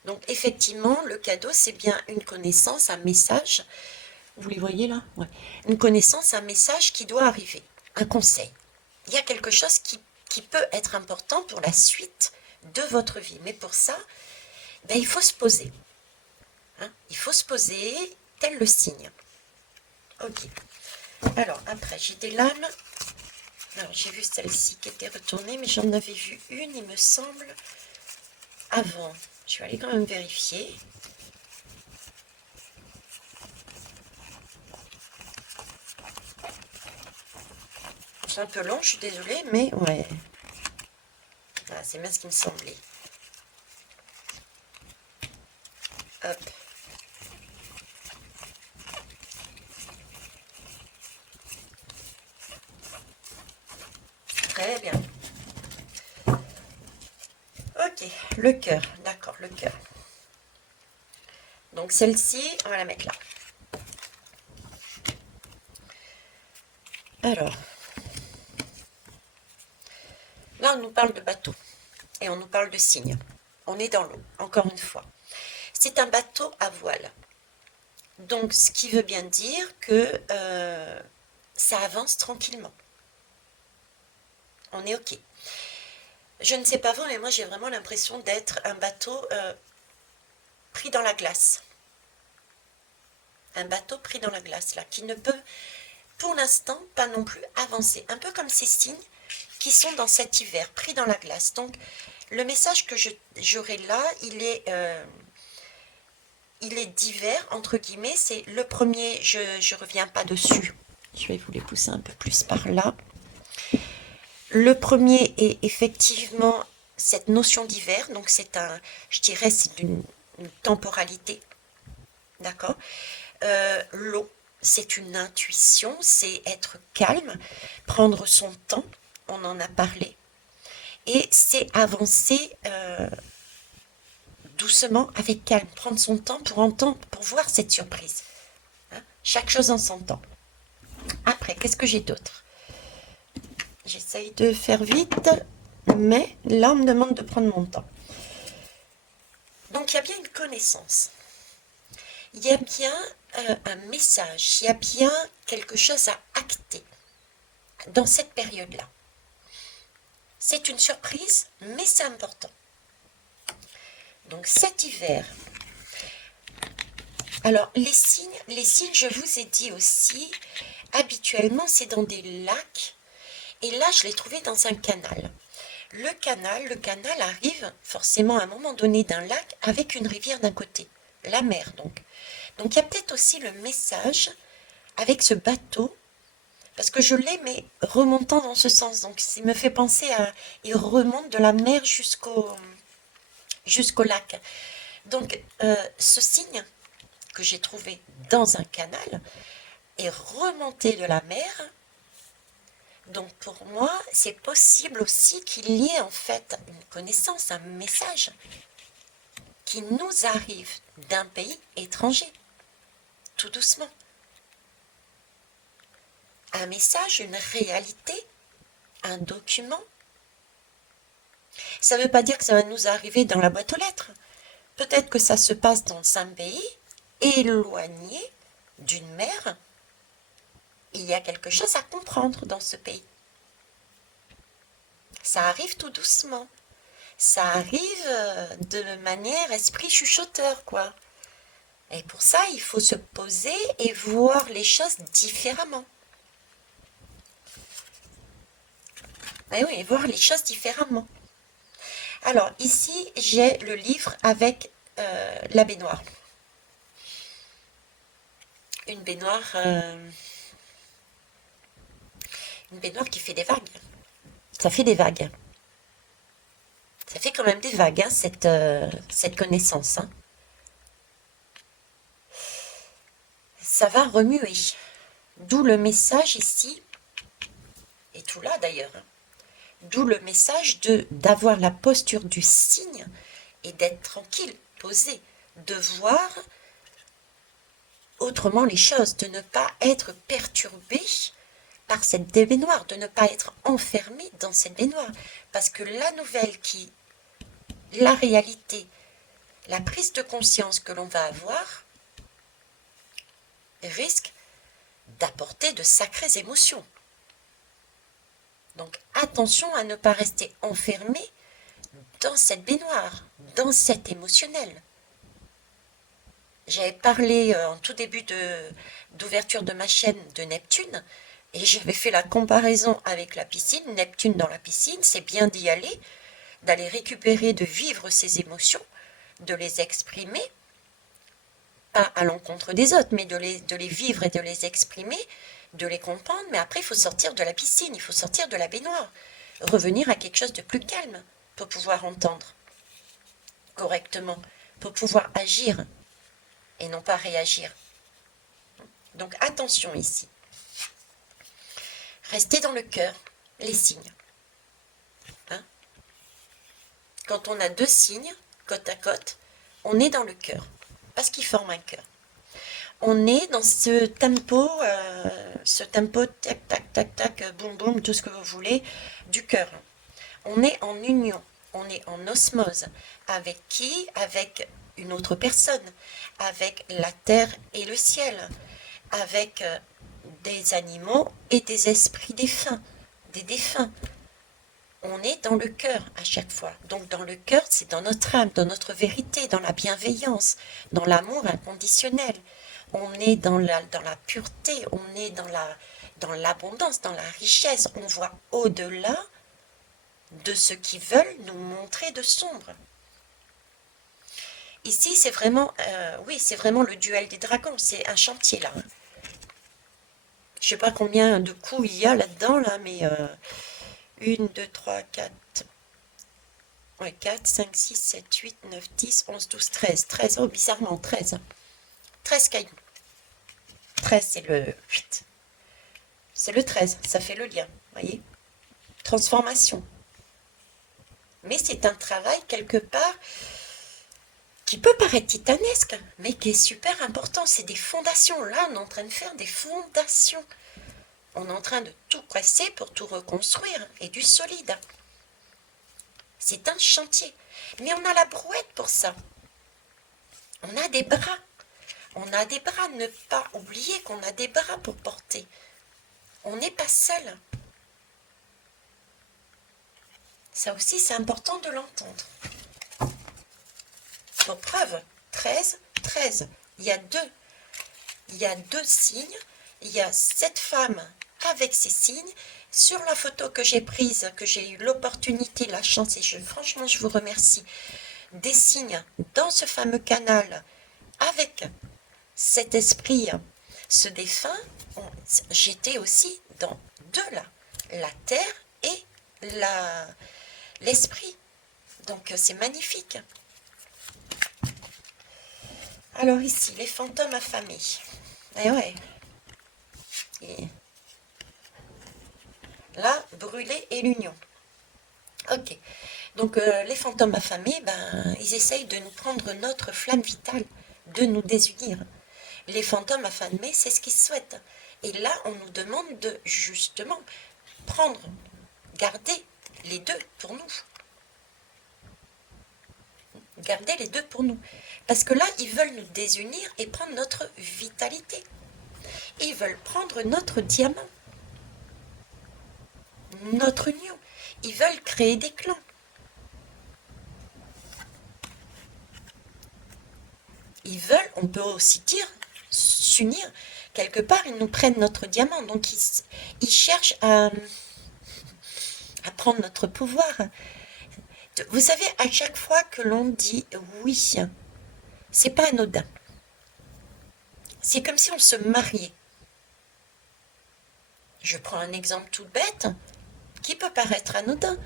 Donc effectivement, le cadeau, c'est bien une connaissance, un message. Vous les voyez là? Ouais. Une connaissance, un message qui doit arriver. Un conseil. Il y a quelque chose qui peut être important pour la suite de votre vie. Mais pour ça, ben, il faut se poser. Hein? Il faut se poser, tel le signe. Ok. Alors, après, j'ai des lames. Alors, j'ai vu celle-ci qui était retournée, mais j'en avais vu une, il me semble, avant. Je vais aller quand même vérifier. C'est un peu long, je suis désolée, mais ouais. Ah, c'est bien ce qui me semblait. Hop. Très bien. Ok, le cœur. D'accord, le cœur. Donc celle-ci, on va la mettre là. Alors, là on nous parle de bateau et on nous parle de cygne. On est dans l'eau, encore une fois. C'est un bateau à voile. Donc ce qui veut bien dire que ça avance tranquillement. On est ok. Je ne sais pas vous, mais moi j'ai vraiment l'impression d'être un bateau pris dans la glace. Un bateau pris dans la glace, là, qui ne peut, pour l'instant, pas non plus avancer. Un peu comme ces signes qui sont dans cet hiver, pris dans la glace. Donc, le message que j'aurai là, il est divers, entre guillemets. C'est le premier, je ne reviens pas dessus. Je vais vous les pousser un peu plus par là. Le premier est effectivement cette notion d'hiver, donc c'est un, je dirais, c'est une temporalité, d'accord. L'eau, c'est une intuition, c'est être calme, prendre son temps, on en a parlé, et c'est avancer doucement, avec calme, prendre son temps pour entendre, pour voir cette surprise. Hein, chaque chose en son temps. Après, qu'est-ce que j'ai d'autre? J'essaye de faire vite, mais là, on me demande de prendre mon temps. Donc, il y a bien une connaissance. Il y a bien un message. Il y a bien quelque chose à acter dans cette période-là. C'est une surprise, mais c'est important. Donc, cet hiver. Alors, les signes, je vous ai dit aussi, habituellement, c'est dans des lacs. Et là, je l'ai trouvé dans un canal. Le canal arrive forcément à un moment donné d'un lac avec une rivière d'un côté. La mer, donc. Donc, il y a peut-être aussi le message avec ce bateau, parce que je l'ai, mais remontant dans ce sens. Donc, ça me fait penser à... Il remonte de la mer jusqu'au lac. Donc, ce signe que j'ai trouvé dans un canal est remonté de la mer. Donc pour moi, c'est possible aussi qu'il y ait en fait une connaissance, un message qui nous arrive d'un pays étranger, tout doucement. Un message, une réalité, un document. Ça ne veut pas dire que ça va nous arriver dans la boîte aux lettres. Peut-être que ça se passe dans un pays éloigné d'une mer il y a quelque chose à comprendre dans ce pays. Ça arrive tout doucement. Ça arrive de manière esprit chuchoteur, quoi. Et pour ça, il faut se poser et voir les choses différemment. Et oui, voir les choses différemment. Alors, ici, j'ai le livre avec la baignoire. Une baignoire qui fait des vagues. Ça fait des vagues. Ça fait quand même des vagues, hein, cette connaissance. Hein. Ça va remuer. D'où le message ici, et tout là d'ailleurs, hein. D'où le message d'avoir la posture du cygne et d'être tranquille, posé, de voir autrement les choses, de ne pas être perturbé par cette baignoire, de ne pas être enfermé dans cette baignoire. Parce que la nouvelle la réalité, la prise de conscience que l'on va avoir risque d'apporter de sacrées émotions. Donc attention à ne pas rester enfermé dans cette baignoire, dans cet émotionnel. J'avais parlé en tout début d'ouverture de ma chaîne de Neptune, et j'avais fait la comparaison avec la piscine. Neptune dans la piscine, c'est bien d'y aller, d'aller récupérer, de vivre ses émotions, de les exprimer, pas à l'encontre des autres, mais de les vivre et de les exprimer, de les comprendre, mais après il faut sortir de la piscine, il faut sortir de la baignoire, revenir à quelque chose de plus calme pour pouvoir entendre correctement, pour pouvoir agir et non pas réagir. Donc attention ici. Restez dans le cœur, les signes. Hein? Quand on a deux signes, côte à côte, on est dans le cœur, parce qu'ils forment un cœur. On est dans ce tempo, tac, tac, tac, tac, boum, boum, tout ce que vous voulez, du cœur. On est en union, on est en osmose. Avec qui? Avec une autre personne, avec la terre et le ciel, avec des animaux et des esprits défunts, des défunts. On est dans le cœur à chaque fois. Donc dans le cœur, c'est dans notre âme, dans notre vérité, dans la bienveillance, dans l'amour inconditionnel. On est dans la pureté, on est dans l'abondance, dans la richesse. On voit au-delà de ce qu'ils veulent nous montrer de sombre. Ici, c'est vraiment, oui, c'est vraiment le duel des dragons. C'est un chantier là. Je sais pas combien de coups il y a là-dedans, là, mais 1, 2, 3, 4. Ouais, 4, 5, 6, 7, 8, 9, 10, 11, 12, 13. 13, oh, bizarrement, 13. 13 cailloux. 13, c'est le 8. C'est le 13, ça fait le lien, voyez. Transformation. Mais c'est un travail, quelque part, qui peut paraître titanesque, mais qui est super important. C'est des fondations. Là, on est en train de faire des fondations. On est en train de tout presser pour tout reconstruire, et du solide. C'est un chantier. Mais on a la brouette pour ça. On a des bras. On a des bras. Ne pas oublier qu'on a des bras pour porter. On n'est pas seul. Ça aussi, c'est important de l'entendre. Pour preuve, 13, 13. Il y a deux signes. Il y a cette femme avec ces signes. Sur la photo que j'ai prise, que j'ai eu l'opportunité, la chance, et franchement, je vous remercie, des signes dans ce fameux canal avec cet esprit, ce défunt, j'étais aussi dans deux là, la terre et l'esprit. Donc c'est magnifique. Alors ici, les fantômes affamés. Eh ouais. Et là, brûler et l'union. Ok. Donc les fantômes affamés, ils essayent de nous prendre notre flamme vitale, de nous désunir. Les fantômes affamés, c'est ce qu'ils souhaitent. Et là, on nous demande de, justement, garder les deux pour nous. Garder les deux pour nous. Parce que là, ils veulent nous désunir et prendre notre vitalité. Ils veulent prendre notre diamant, notre union. Ils veulent créer des clans. Ils veulent, on peut aussi dire, s'unir. Quelque part, ils nous prennent notre diamant. Donc, ils cherchent à prendre notre pouvoir. Vous savez, à chaque fois que l'on dit oui, c'est pas anodin. C'est comme si on se mariait. Je prends un exemple tout bête qui peut paraître anodin.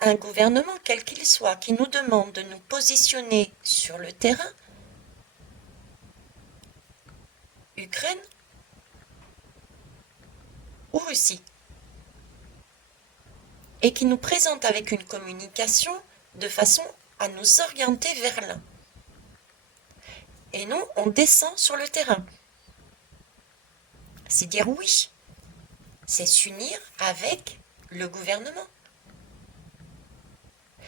Un gouvernement, quel qu'il soit, qui nous demande de nous positionner sur le terrain, Ukraine ou Russie, et qui nous présente avec une communication de façon à nous orienter vers l'un. Et nous, on descend sur le terrain. C'est dire oui. C'est s'unir avec le gouvernement.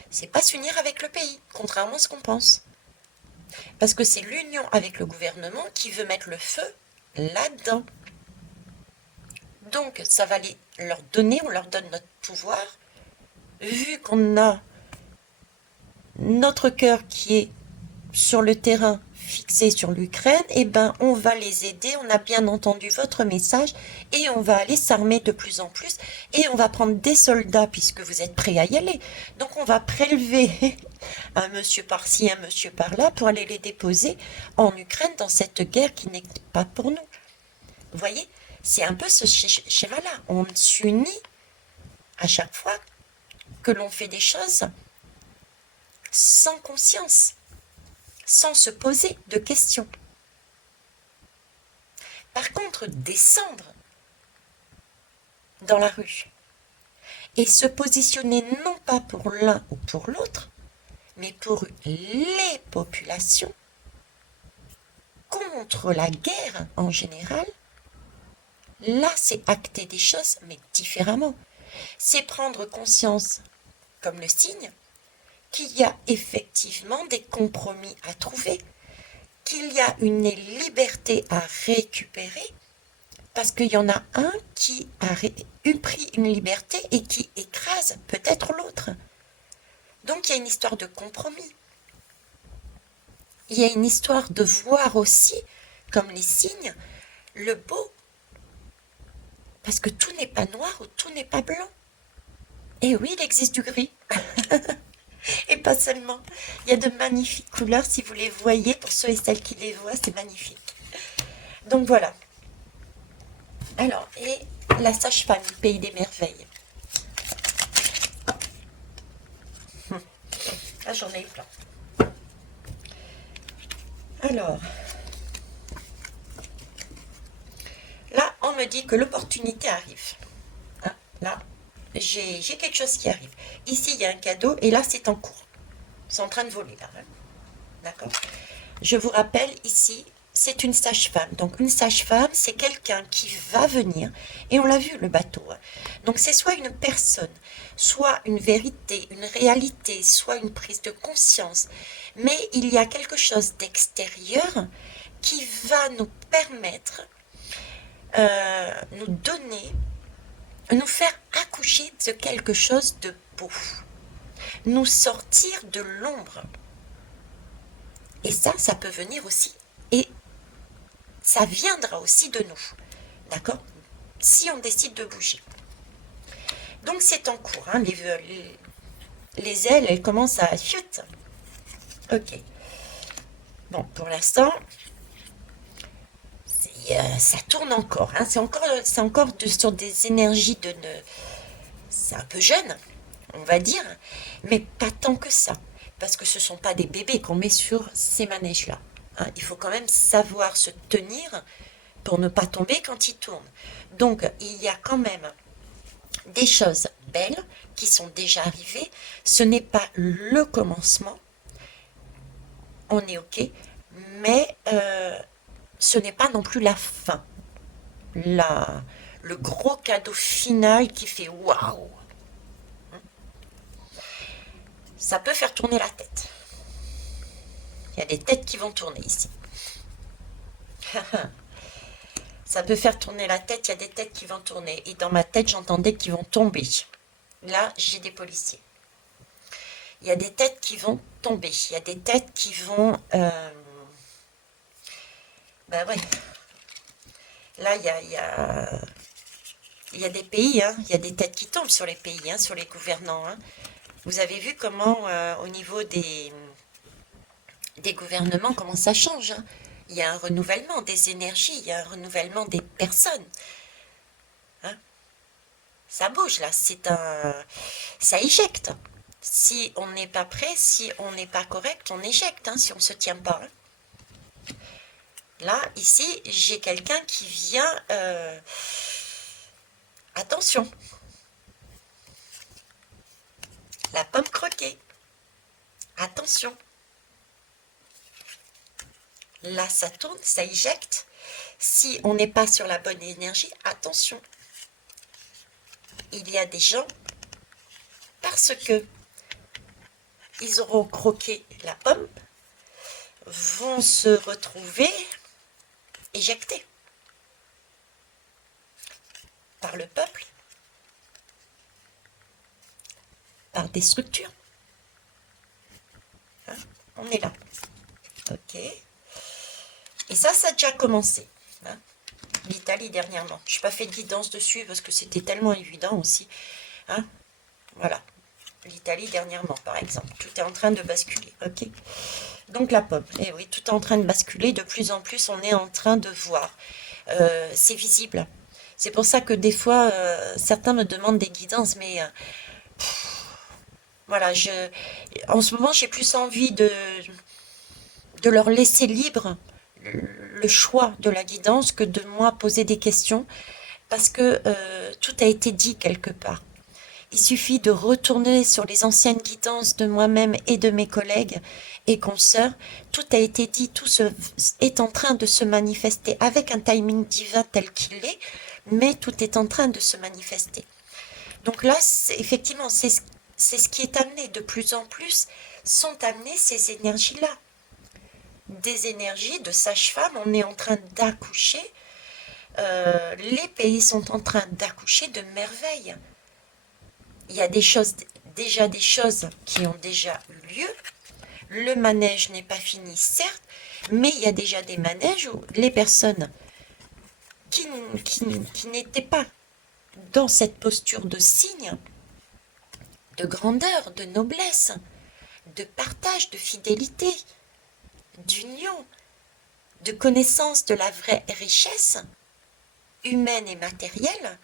C'est pas s'unir avec le pays, contrairement à ce qu'on pense. Parce que c'est l'union avec le gouvernement qui veut mettre le feu là-dedans. Donc, ça va leur donner, on leur donne notre pouvoir, vu qu'on a notre cœur qui est sur le terrain fixé sur l'Ukraine, eh ben on va les aider, on a bien entendu votre message et on va aller s'armer de plus en plus et on va prendre des soldats puisque vous êtes prêts à y aller. Donc on va prélever un monsieur par-ci, un monsieur par-là pour aller les déposer en Ukraine dans cette guerre qui n'est pas pour nous. Vous voyez, c'est un peu ce schéma-là. On s'unit à chaque fois que l'on fait des choses sans conscience, sans se poser de questions. Par contre, descendre dans la rue et se positionner non pas pour l'un ou pour l'autre, mais pour les populations, contre la guerre en général, là c'est acter des choses, mais différemment. C'est prendre conscience, comme le signe, qu'il y a effectivement des compromis à trouver, qu'il y a une liberté à récupérer, parce qu'il y en a un qui a pris une liberté et qui écrase peut-être l'autre. Donc il y a une histoire de compromis. Il y a une histoire de voir aussi, comme les signes, le beau. Parce que tout n'est pas noir ou tout n'est pas blanc. Et oui, il existe du gris. Et pas seulement. Il y a de magnifiques couleurs, si vous les voyez, pour ceux et celles qui les voient, c'est magnifique. Donc voilà. Alors, et la sage-femme du pays des merveilles. Ah, j'en ai eu plein. Alors, là, on me dit que l'opportunité arrive. Hein, là, j'ai quelque chose qui arrive. Ici, il y a un cadeau, et là, c'est en cours. C'est en train de voler, là. Hein. D'accord. Je vous rappelle, ici, c'est une sage-femme. Donc, une sage-femme, c'est quelqu'un qui va venir, et on l'a vu, le bateau. Hein. Donc, c'est soit une personne, soit une vérité, une réalité, soit une prise de conscience. Mais il y a quelque chose d'extérieur qui va nous permettre, nous donner, nous faire accoucher de quelque chose de beau. Nous sortir de l'ombre. Et ça peut venir aussi. Et ça viendra aussi de nous. D'accord? Si on décide de bouger. Donc c'est en cours. Hein, les ailes, elles commencent à chute. Ok. Bon, pour l'instant, ça tourne encore. Hein, c'est encore sur des énergies c'est un peu jeune, on va dire, mais pas tant que ça. Parce que ce ne sont pas des bébés qu'on met sur ces manèges-là. Hein, il faut quand même savoir se tenir pour ne pas tomber quand ils tournent. Donc, il y a quand même des choses belles qui sont déjà arrivées. Ce n'est pas le commencement. On est OK. Mais ce n'est pas non plus la fin. Le gros cadeau final qui fait waouh. Ça peut faire tourner la tête. Il y a des têtes qui vont tourner ici. Ça peut faire tourner la tête, il y a des têtes qui vont tourner. Et dans ma tête, j'entendais qu'ils vont tomber. Là, j'ai des policiers. Il y a des têtes qui vont tomber. Il y a des têtes qui vont... Ben ouais. Là, il y a des pays, hein, il y a des têtes qui tombent sur les pays, hein, sur les gouvernants. Hein. Vous avez vu comment, au niveau des gouvernements, comment ça change. Hein. Il y a un renouvellement des énergies, il y a un renouvellement des personnes. Hein. Ça bouge là, ça éjecte. Si on n'est pas prêt, si on n'est pas correct, on éjecte, hein, si on ne se tient pas. Hein. Là, ici, j'ai quelqu'un qui vient... Attention. La pomme croquée. Attention. Là, ça tourne, ça éjecte. Si on n'est pas sur la bonne énergie, attention. Il y a des gens, parce que ils auront croqué la pomme, vont se retrouver éjectés par le peuple, par des structures. Hein, on est là. Ok. Et ça a déjà commencé. Hein. L'Italie dernièrement. Je n'ai pas fait de guidance dessus parce que c'était tellement évident aussi. Hein. Voilà. L'Italie dernièrement, par exemple. Tout est en train de basculer. Ok. Donc la pomme. Et oui, tout est en train de basculer. De plus en plus, on est en train de voir. C'est visible. C'est pour ça que des fois, certains me demandent des guidances, mais voilà, en ce moment, j'ai plus envie de leur laisser libre le choix de la guidance que de moi poser des questions, parce que tout a été dit quelque part. Il suffit de retourner sur les anciennes guidances de moi-même et de mes collègues et consoeurs. Tout a été dit, est en train de se manifester avec un timing divin tel qu'il est, mais tout est en train de se manifester. Donc là, effectivement, c'est ce qui est amené. De plus en plus sont amenées ces énergies-là. Des énergies de sage-femme, on est en train d'accoucher. Les pays sont en train d'accoucher de merveilles. Il y a déjà des choses qui ont déjà eu lieu. Le manège n'est pas fini, certes, mais il y a déjà des manèges où les personnes qui n'étaient pas dans cette posture de signe, de grandeur, de noblesse, de partage, de fidélité, d'union, de connaissance de la vraie richesse humaine et matérielle,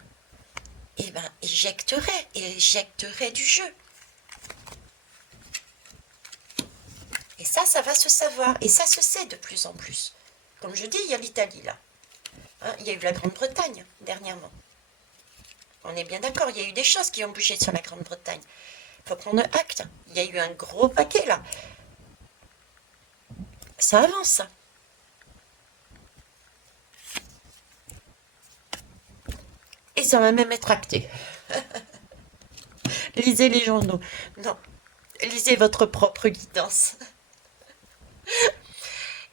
eh bien, éjecterait du jeu. Et ça va se savoir, et ça se sait de plus en plus. Comme je dis, il y a l'Italie là. Hein, il y a eu la Grande-Bretagne dernièrement. On est bien d'accord, il y a eu des choses qui ont bougé sur la Grande-Bretagne. Il faut prendre acte. Il y a eu un gros paquet là. Ça avance. Et ça va même être acté. Lisez les journaux. Non, lisez votre propre guidance.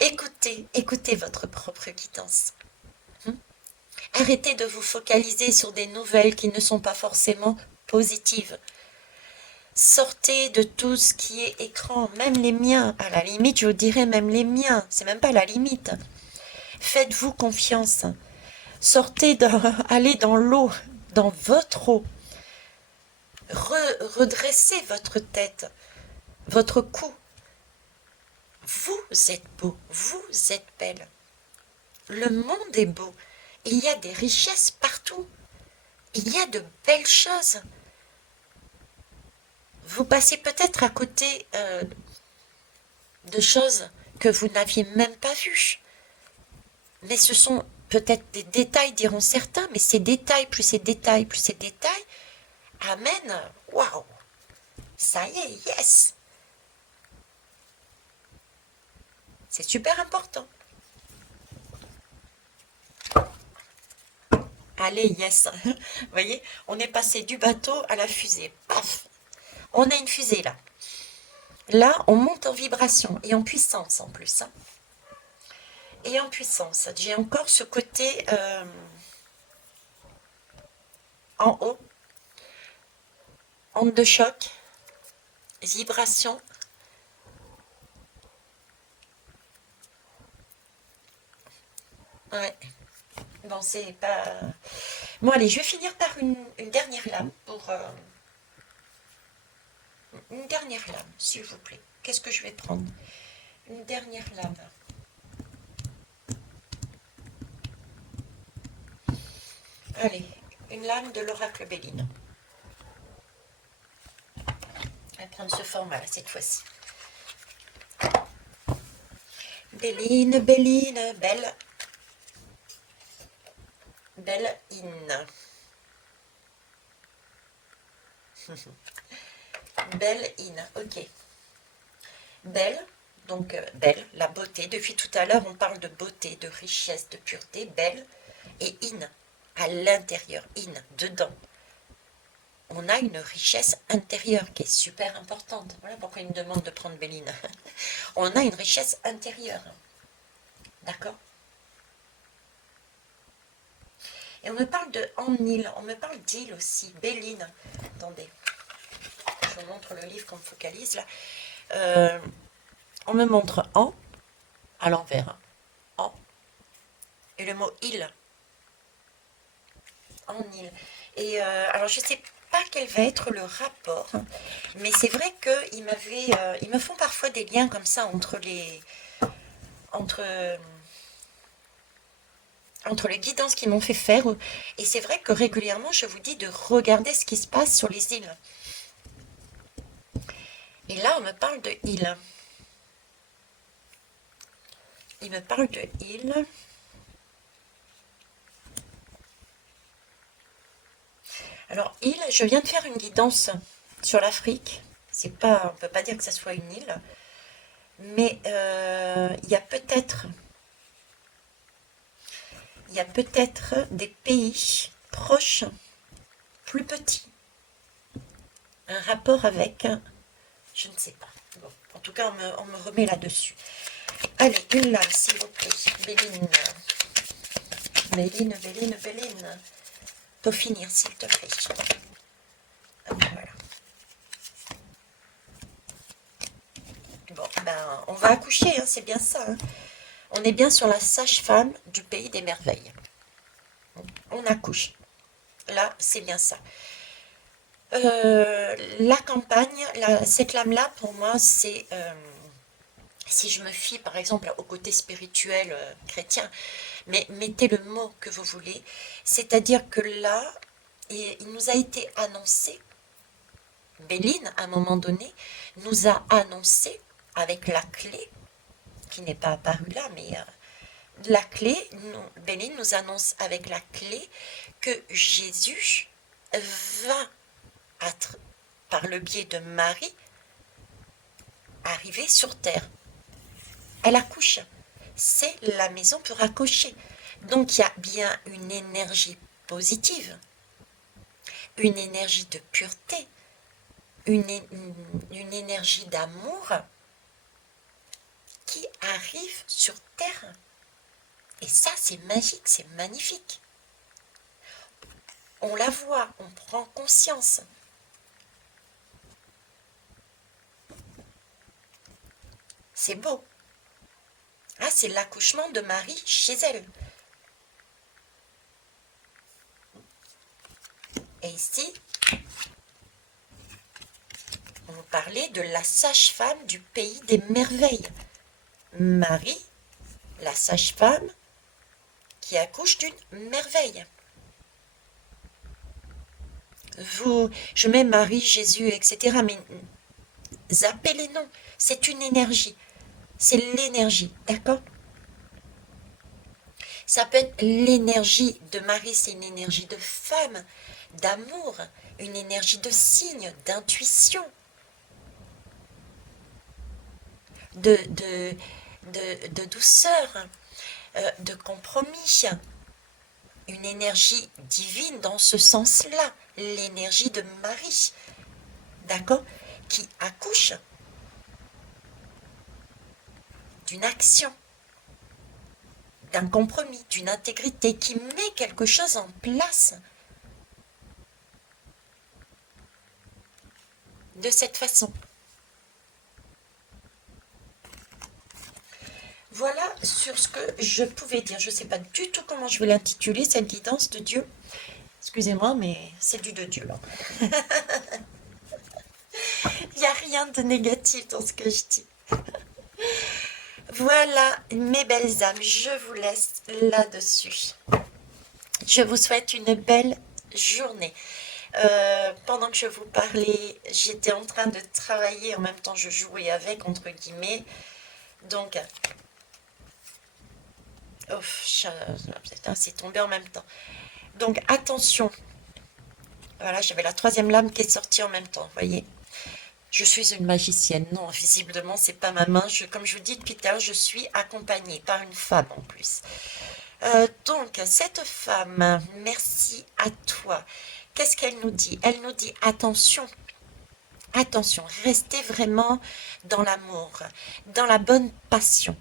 Écoutez votre propre guidance. Arrêtez de vous focaliser sur des nouvelles qui ne sont pas forcément positives. Sortez de tout ce qui est écran, même les miens. À la limite, je vous dirais même les miens. C'est même pas la limite. Faites-vous confiance. Allez dans l'eau, dans votre eau. Redressez votre tête, votre cou. Vous êtes beau, vous êtes belle. Le monde est beau. Il y a des richesses partout. Il y a de belles choses. Vous passez peut-être à côté de choses que vous n'aviez même pas vues. Mais ce sont peut-être des détails, diront certains, mais ces détails, plus ces détails, plus ces détails, amènent, waouh, ça y est, yes. C'est super important. Allez, yes. Vous voyez, on est passé du bateau à la fusée. Paf. On a une fusée là. Là, on monte en vibration et en puissance en plus. Hein. et en puissance. J'ai encore ce côté en haut, onde de choc, vibration. Ouais, bon, c'est pas... Bon, allez, je vais finir par une dernière lame pour... une dernière lame, s'il vous plaît. Qu'est-ce que je vais prendre? Une dernière lame. Allez, une lame de l'oracle Béline. Je vais prendre ce format-là, cette fois-ci. Béline, Béline, belle. Belle in. Belle in, ok. Belle, donc belle, la beauté. Depuis tout à l'heure, on parle de beauté, de richesse, de pureté. Belle et in, à l'intérieur, in, dedans. On a une richesse intérieure qui est super importante. Voilà pourquoi il me demande de prendre Béline. On a une richesse intérieure. D'accord? Et on me parle de en île, on me parle d'île aussi, Béline. Attendez, je vous montre le livre qu'on me focalise là. On me montre en à l'envers, en, et le mot île, en île. Et alors je ne sais pas quel va être le rapport, mais c'est vrai qu'ils ils me font parfois des liens comme ça entre entre les guidances qu'ils m'ont fait faire. Et c'est vrai que régulièrement, je vous dis de regarder ce qui se passe sur les îles. Et là, on me parle de île. Il me parle de île. Alors, île, je viens de faire une guidance sur l'Afrique. C'est pas, on ne peut pas dire que ça soit une île. Mais il y a peut-être des pays proches, plus petits. Un rapport avec, je ne sais pas. Bon, en tout cas, on me remet là-dessus. Allez, une lame, s'il vous plaît. Béline. Béline, Béline, Béline. Pour finir, s'il te plaît. Voilà. Bon, ben, on va accoucher, hein, c'est bien ça. Hein. On est bien sur la sage-femme du pays des merveilles. On accouche. Là, c'est bien ça. La campagne, cette lame-là, pour moi, c'est... si je me fie, par exemple, au côté spirituel chrétien, mais mettez le mot que vous voulez, c'est-à-dire que là, il nous a été annoncé, Béline, à un moment donné, nous a annoncé, avec la clé, qui n'est pas apparue là, mais la clé, Béline nous annonce avec la clé que Jésus va, par le biais de Marie, arriver sur terre. Elle accouche. C'est la maison pour accoucher. Donc il y a bien une énergie positive, une énergie de pureté, une énergie d'amour qui arrive sur terre. Et ça, c'est magique, c'est magnifique. On la voit, on prend conscience. C'est beau. Ah, c'est l'accouchement de Marie chez elle. Et ici, on parlait de la sage-femme du pays des merveilles. Marie, la sage-femme qui accouche d'une merveille. Je mets Marie, Jésus, etc. Mais zappez les noms. C'est une énergie. C'est l'énergie, d'accord? Ça peut être l'énergie de Marie, c'est une énergie de femme, d'amour, une énergie de signe, d'intuition, de douceur, de compromis, une énergie divine dans ce sens-là, l'énergie de Marie, d'accord, qui accouche d'une action. d'un compromis, d'une intégrité, qui met quelque chose en place de cette façon. Voilà sur ce que je pouvais dire. Je ne sais pas du tout comment je vais l'intituler, cette guidance de Dieu. Excusez-moi, mais c'est du de Dieu, là. Il n'y a rien de négatif dans ce que je dis. Voilà, mes belles âmes, je vous laisse là-dessus. Je vous souhaite une belle journée. Pendant que je vous parlais, j'étais en train de travailler, en même temps je jouais avec, entre guillemets. Donc, c'est tombé en même temps. Donc, attention. Voilà, j'avais la troisième lame qui est sortie en même temps, vous voyez. Je suis une magicienne. Non, visiblement, c'est pas ma main. Comme je vous dis depuis tout à l'heure, je suis accompagnée par une femme en plus. Donc, cette femme, merci à toi. Qu'est-ce qu'elle nous dit? Elle nous dit attention, attention, restez vraiment dans l'amour, dans la bonne passion.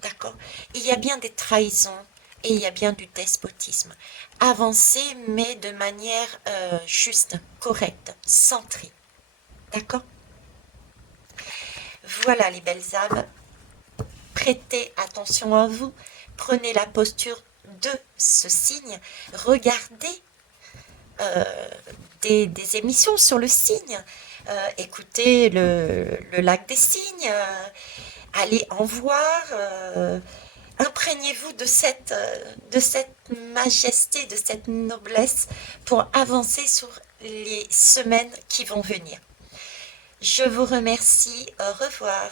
D'accord? Il y a bien des trahisons et il y a bien du despotisme. Avancez, mais de manière juste, correcte, centrée. D'accord? Voilà les belles âmes. Prêtez attention à vous. Prenez la posture de ce signe. Regardez des émissions sur le signe. Écoutez le lac des signes. Allez en voir. Imprégnez-vous de cette majesté, de cette noblesse pour avancer sur les semaines qui vont venir. Je vous remercie. Au revoir.